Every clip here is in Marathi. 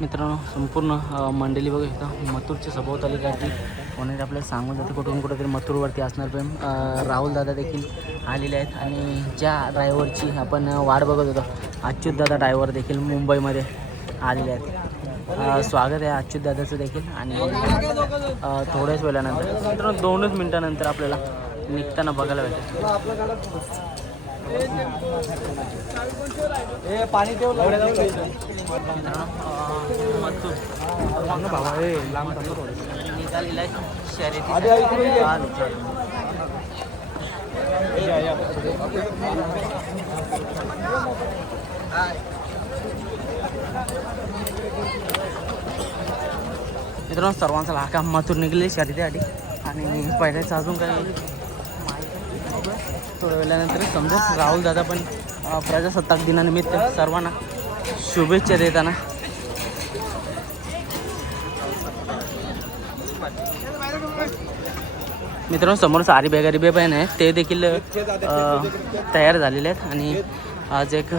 मित्रांनो संपूर्ण मंडळी बघू शकता मथुरच्या सभोवताली गर्दी कोणी आपल्याला सांगून जाते कुठून कुठंतरी मथुरवरती असणार प्रेम राहुल दादा देखील आलेले आहेत. आणि ज्या ड्रायव्हरची आपण वाट बघत होतो अच्युत दादा ड्रायव्हर देखील मुंबईमध्ये आलेले आहेत. स्वागत आहे अच्युत दादाचं देखील. आणि थोड्याच वेळानंतर मित्रांनो दोनच मिनटानंतर आपल्याला निघताना बघायला भेटेल. पाणी ठेव मित्रांनो बाबा लांब थांबतो मित्रांनो सर्वांचा लाका माथूर निघले शर्यतीसाठी आणि पहिल्याचं अजून काही थोड्या वेळानंतर समजा राहुल दादा पण प्रजासत्ताक दिनानिमित्त सर्वांना शुभेच्छा देताना. मित्रांनो समोर सारी बेगारी बे पण आहे ते देखील तयार झालेले आहेत. आणि आज एक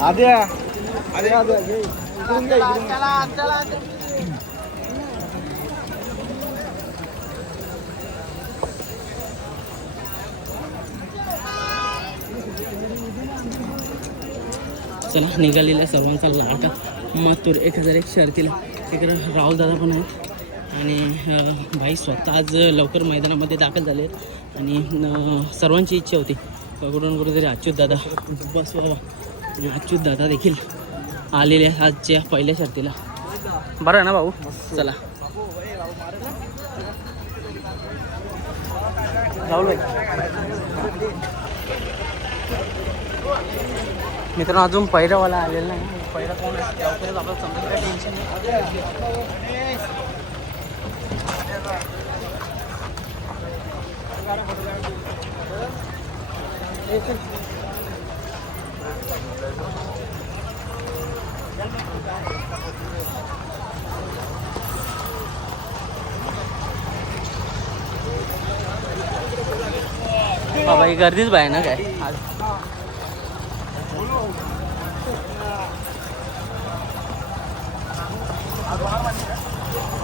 आद्या. आद्या. इकडून इकडून. चला निघालेल्या सर्वांचा लाडका मातूर एक हजार एक शर्तीला इकडं राहुल दादा पण आहेत. आणि भाई स्वतः आज लवकर मैदानामध्ये दाखल झाले आहेत. आणि सर्वांची इच्छा होती. कुठून कुठेतरी अच्युत दादा. बस आणि अच्युत दादा देखील आलेले आजच्या पहिल्या शर्तीला. बरं आहे ना भाऊ? चला. राहुल मित्रांनो अजून पैरावाला आलेला नाही पैरा कोण आहे? आपल्याला टेन्शन नाही. बाबा ही गर्दीच बाय ना काय आज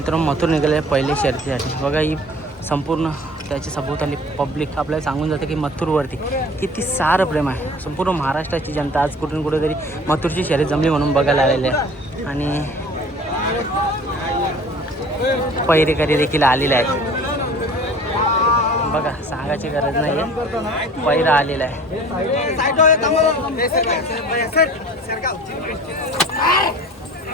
मित्रांनो मथुर निघाले पहिले शर्तीसाठी बघा ही संपूर्ण त्याची सभोवताली पब्लिक आपल्याला सांगून जातं की मथुरवरती किती सारं प्रेम आहे. संपूर्ण महाराष्ट्राची जनता आज कुठून कुठेतरी मथुरची शर्यत जमली म्हणून बघायला आलेली आहे. आणि पहिरेकरी देखील आलेले आहेत. बघा सांगायची गरज नाही आहे. पहिरा आलेला आहे.